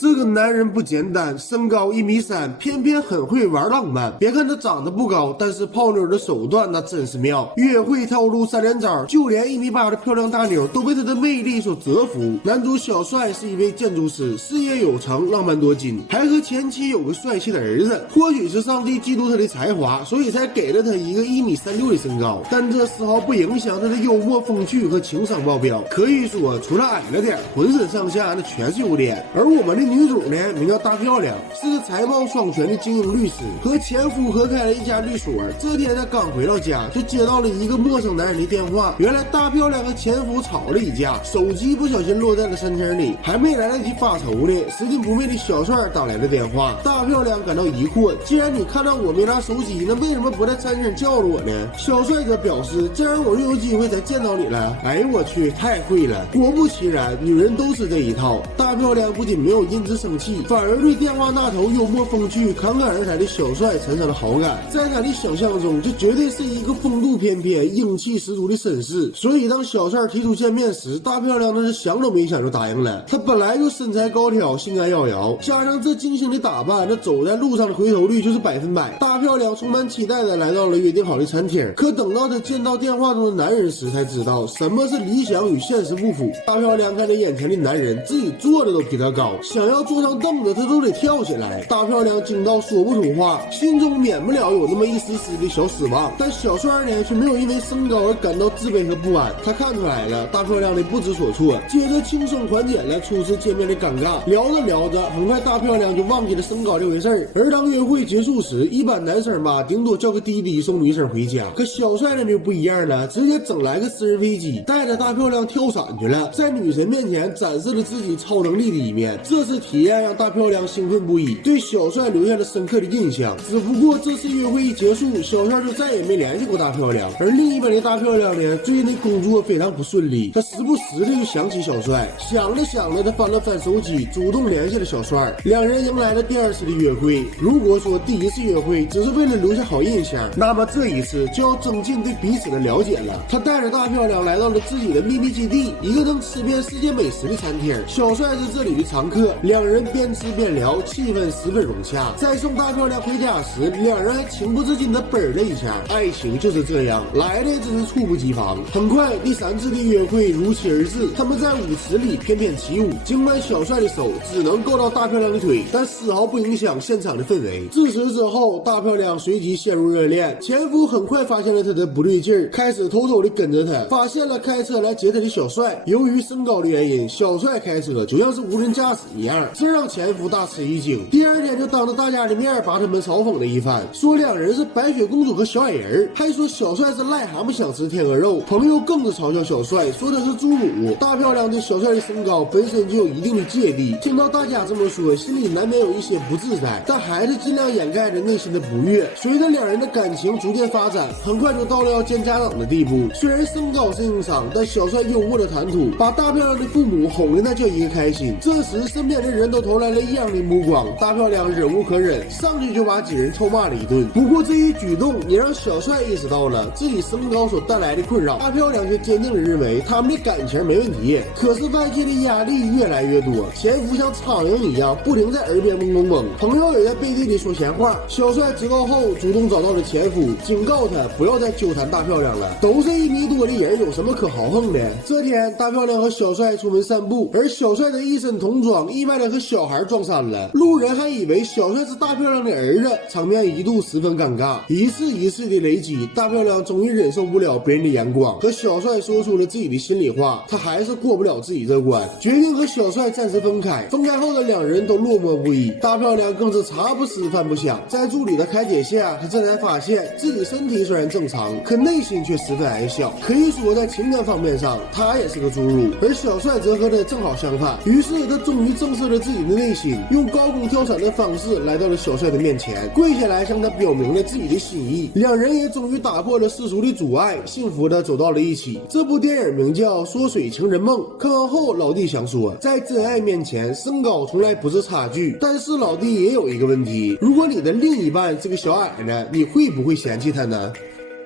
这个男人不简单，身高1.3米，偏偏很会玩浪漫。别看他长得不高，但是泡妞的手段那真是妙。约会套路3连招，就连1.8米的漂亮大妞都被他的魅力所折服。男主小帅是一位建筑师，事业有成，浪漫多金，还和前妻有个帅气的儿子。或许是上帝嫉妒他的才华，所以才给了他一个1.36米的身高，但这丝毫不影响他的幽默风趣和情商爆表。可以说，除了矮了点，浑身上下那全是优点。而我们的女主呢，名叫大漂亮，是个才貌双全的精英律师，和前夫合开了一家律所。这天她刚回到家，就接到了一个陌生男人的电话。原来大漂亮和前夫吵了一架，手机不小心落在了餐厅里，还没来得及发愁呢，拾金不昧的小帅打来了电话。大漂亮感到疑惑，既然你看到我没拿手机，那为什么不在餐厅叫着我呢？小帅则表示，这样我就有机会才见到你了。哎呦我去，太会了！果不其然，女人都是这一套。大漂亮不仅没有因此生气，反而对电话那头幽默风趣、侃侃而谈的小帅产生了好感。在他的想象中，这绝对是一个风度翩翩、英气十足的绅士。所以当小帅提出见面时，大漂亮那是想都没想就答应了。他本来就身材高挑、性感摇摇，加上这精心的打扮，那走在路上的回头率就是100%。大漂亮充满期待的来到了约定好的餐厅，可等到她见到电话中的男人时，才知道什么是理想与现实不符。大漂亮看着眼前的男人，自己坐的都比他高，想要坐上凳子，她都得跳起来。大漂亮惊到说不出话，心中免不了有那么一丝丝的小失望。但小帅呢，却没有因为身高而感到自卑和不安。他看出来了大漂亮的不知所措，接着轻松缓解了初次见面的尴尬。聊着聊着，很快大漂亮就忘记了身高这回事儿。而当约会结束时，一般男生吧，顶多叫个滴滴送女生回家，可小帅呢就不一样了，直接整来个私人飞机，带着大漂亮跳伞去了，在女神面前展示了自己超能力的一面。这次体验让大漂亮兴奋不已，对小帅留下了深刻的印象。只不过这次约会一结束，小帅就再也没联系过大漂亮。而另一边的大漂亮呢，最近的工作非常不顺利，她时不时的就想起小帅，想着想着，她翻了翻手机，主动联系了小帅。两人迎来了第2次的约会。如果说第1次约会只是为了留下好印象，那么这一次就要增进对彼此的了解了。他带着大漂亮来到了自己的秘密基地，一个能吃遍世界美食的餐厅。小帅是这里的常客，两人边吃边聊，气氛十分融洽。在送大漂亮回家时，两人还情不自禁的啵了一下。爱情就是这样，来的真是猝不及防。很快，第3次的约会如期而至，他们在舞池里翩翩起舞。尽管小帅的手只能够到大漂亮的腿，但丝毫不影响现场的氛围。自此之后，大漂亮随即陷入热恋。前夫很快发现了她的不对劲儿，开始偷偷的跟着她，发现了开车来接她的小帅。由于身高的原因，小帅开车就像是无人驾驶一样，这让前夫大吃一惊。第2天就当着大家的面把他们嘲讽了一番，说两人是白雪公主和小矮人，还说小帅是癞蛤蟆想吃天鹅肉。朋友更是嘲笑小帅，说他是侏儒。大漂亮对小帅的身高本身就有一定的芥蒂，听到大家这么说，心里难免有一些不自在，但还是尽量掩盖着内心的不悦。随着两人的感情逐渐发展，很快就到了要见家长的地步。虽然身高是硬伤，但小帅幽默的谈吐把大漂亮的父母哄得那叫一个开心。这时身边的人都投来了异样的目光，大漂亮忍无可忍，上去就把几人臭骂了一顿。不过这一举动也让小帅意识到了自己身高所带来的困扰，大漂亮却坚定地认为他们的感情没问题。可是外界的压力越来越多，前夫像苍蝇一样不停在耳边嗡嗡嗡，朋友也在背地里说闲话。小帅知道后主动找到了前夫，警告他不要再纠缠大漂亮了，都是1米多的人，有什么可豪横的。这天大漂亮和小帅出门散步，而小帅的一身童装意外的和小孩撞衫了，路人还以为小帅是大漂亮的儿子，场面一度十分尴尬。一次一次的累积，大漂亮终于忍受不了别人的眼光，和小帅说出了自己的心里话。他还是过不了自己这关，决定和小帅暂时分开。分开后的两人都落寞不已，大漂亮更是茶不思饭不想。在助理的开解下，她这才发现自己身体虽然正常，可内心却十分矮小。可以说在情感方面上，她也是个侏儒，而小帅则和她正好相反。于是他终于正视了自己的内心，用高空跳伞的方式来到了小帅的面前，跪下来向他表明了自己的心意。两人也终于打破了世俗的阻碍，幸福的走到了一起。这部电影名叫《缩水情人梦》，看完后老弟想说，在真爱面前，身高从来不是差距。但是老弟也有一个问题，如果你的另一半是个小矮的，你会不会嫌弃他呢？